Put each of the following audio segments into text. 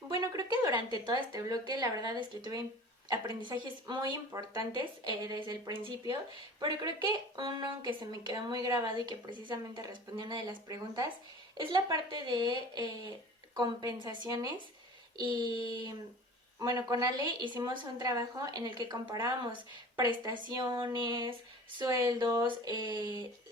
Bueno, creo que durante todo este bloque la verdad es que tuve aprendizajes muy importantes desde el principio, pero creo que uno que se me quedó muy grabado y que precisamente respondió a una de las preguntas es la parte de compensaciones y bueno, con Ale hicimos un trabajo en el que comparábamos prestaciones, sueldos,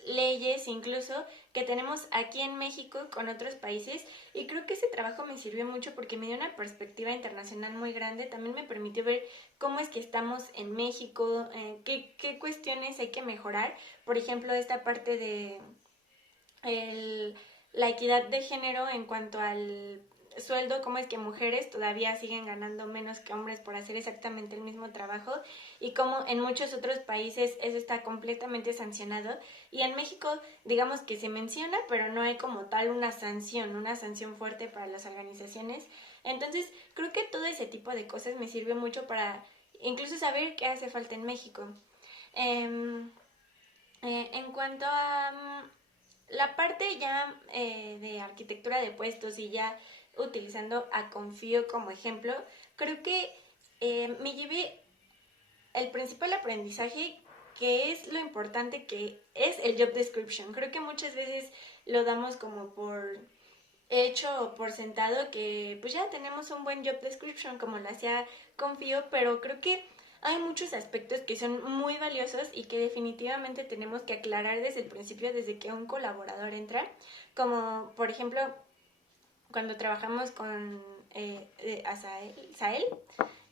leyes incluso que tenemos aquí en México con otros países y creo que ese trabajo me sirvió mucho porque me dio una perspectiva internacional muy grande. También me permitió ver cómo es que estamos en México, qué cuestiones hay que mejorar. Por ejemplo, esta parte de el, la equidad de género en cuanto al sueldo, cómo es que mujeres todavía siguen ganando menos que hombres por hacer exactamente el mismo trabajo y cómo en muchos otros países eso está completamente sancionado y en México digamos que se menciona pero no hay como tal una sanción fuerte para las organizaciones. Entonces creo que todo ese tipo de cosas me sirvió mucho para incluso saber qué hace falta en México. Eh, en cuanto a la parte ya de arquitectura de puestos y ya utilizando a Confío como ejemplo, creo que me llevé el principal aprendizaje que es lo importante que es el job description. Creo que muchas veces lo damos como por hecho o por sentado que pues ya tenemos un buen job description como lo hacía Confío, pero creo que hay muchos aspectos que son muy valiosos y que definitivamente tenemos que aclarar desde el principio, desde que un colaborador entra, como por ejemplo cuando trabajamos con Sael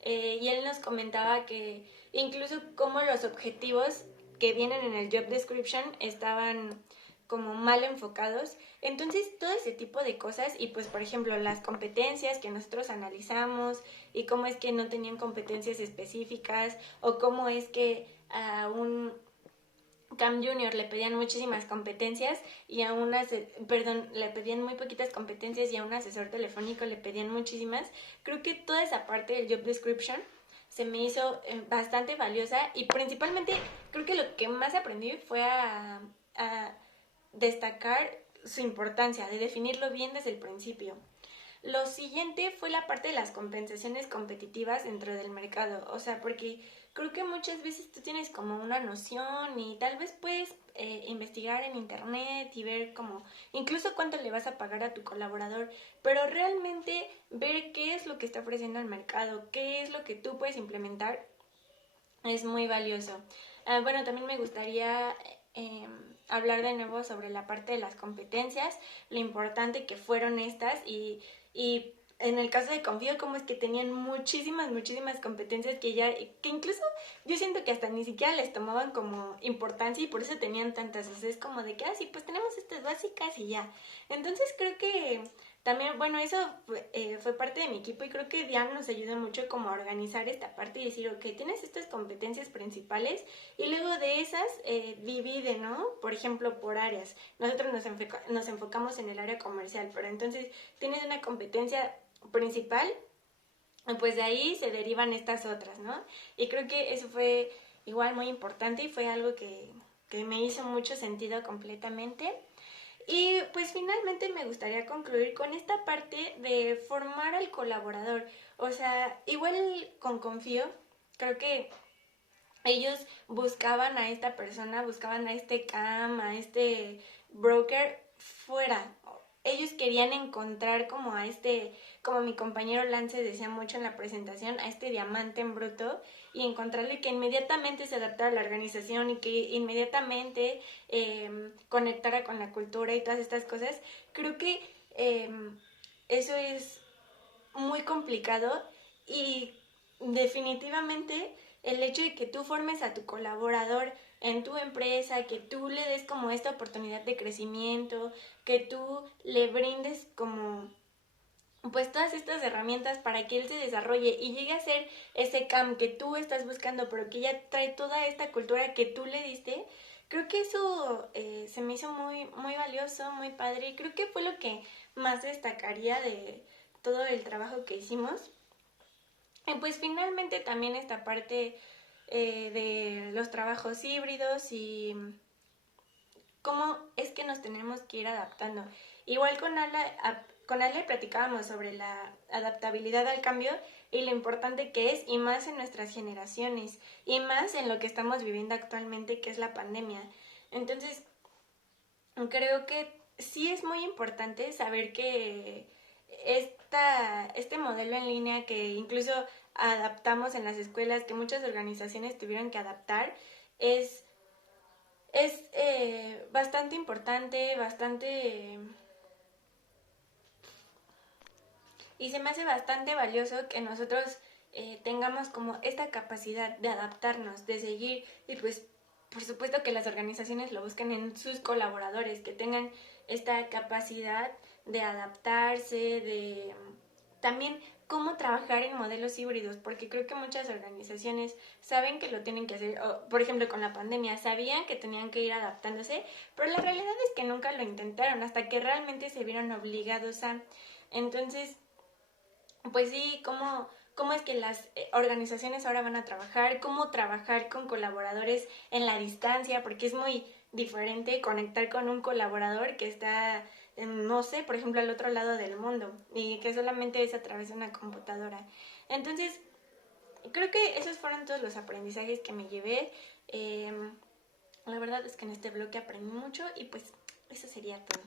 y él nos comentaba que incluso como los objetivos que vienen en el job description estaban como mal enfocados. Entonces, todo ese tipo de cosas y pues, por ejemplo, las competencias que nosotros analizamos y cómo es que no tenían competencias específicas o cómo es que a un Cam Junior le pedían muchísimas competencias y a un perdón, le pedían muy poquitas competencias y a un asesor telefónico le pedían muchísimas. Creo que toda esa parte del job description se me hizo bastante valiosa y principalmente creo que lo que más aprendí fue a destacar su importancia, de definirlo bien desde el principio. Lo siguiente fue la parte de las compensaciones competitivas dentro del mercado, o sea, porque creo que muchas veces tú tienes como una noción y tal vez puedes investigar en internet y ver como incluso cuánto le vas a pagar a tu colaborador, pero realmente ver qué es lo que está ofreciendo el mercado, qué es lo que tú puedes implementar es muy valioso. Bueno, también me gustaría eh, hablar de nuevo sobre la parte de las competencias, lo importante que fueron estas y en el caso de Confío, como es que tenían muchísimas competencias que ya, que incluso yo siento que hasta ni siquiera les tomaban como importancia y por eso tenían tantas. O sea, es como de que, ah, sí, pues tenemos estas básicas y ya. Entonces creo que también, bueno, eso fue parte de mi equipo y creo que Diane nos ayuda mucho como a organizar esta parte y decir, ok, tienes estas competencias principales y luego de esas divide, ¿no? Por ejemplo, por áreas. Nosotros nos enfocamos en el área comercial, pero entonces tienes una competencia principal, pues de ahí se derivan estas otras, ¿no? Y creo que eso fue igual muy importante y fue algo que me hizo mucho sentido completamente. Y pues finalmente me gustaría concluir con esta parte de formar al colaborador. O sea, igual con Confío, creo que ellos buscaban a esta persona, buscaban a este cam, a este broker fuera. Ellos querían encontrar como a este, como mi compañero Lance decía mucho en la presentación, a este diamante en bruto y encontrarle que inmediatamente se adaptara a la organización y que inmediatamente conectara con la cultura y todas estas cosas. Creo que eh, eso es muy complicado y definitivamente el hecho de que tú formes a tu colaborador en tu empresa, que tú le des como esta oportunidad de crecimiento, que tú le brindes como pues todas estas herramientas para que él se desarrolle y llegue a ser ese CAM que tú estás buscando, pero que ya trae toda esta cultura que tú le diste, creo que eso se me hizo muy valioso, muy padre y creo que fue lo que más destacaría de todo el trabajo que hicimos. Y pues finalmente también esta parte de los trabajos híbridos y cómo es que nos tenemos que ir adaptando. Igual con Ala con Ale platicábamos sobre la adaptabilidad al cambio y lo importante que es, y más en nuestras generaciones, y más en lo que estamos viviendo actualmente, que es la pandemia. Entonces, creo que sí es muy importante saber que este modelo en línea que incluso adaptamos en las escuelas, que muchas organizaciones tuvieron que adaptar, es, es bastante importante, bastante... y se me hace bastante valioso que nosotros tengamos como esta capacidad de adaptarnos, de seguir y pues por supuesto que las organizaciones lo busquen en sus colaboradores, que tengan esta capacidad de adaptarse, de también cómo trabajar en modelos híbridos, porque creo que muchas organizaciones saben que lo tienen que hacer, o, por ejemplo con la pandemia, sabían que tenían que ir adaptándose, pero la realidad es que nunca lo intentaron hasta que realmente se vieron obligados a... Entonces, pues sí, cómo es que las organizaciones ahora van a trabajar, cómo trabajar con colaboradores en la distancia, porque es muy diferente conectar con un colaborador que está, no sé, por ejemplo, al otro lado del mundo y que solamente es a través de una computadora. Entonces, creo que esos fueron todos los aprendizajes que me llevé. La verdad es que en este bloque aprendí mucho y pues eso sería todo.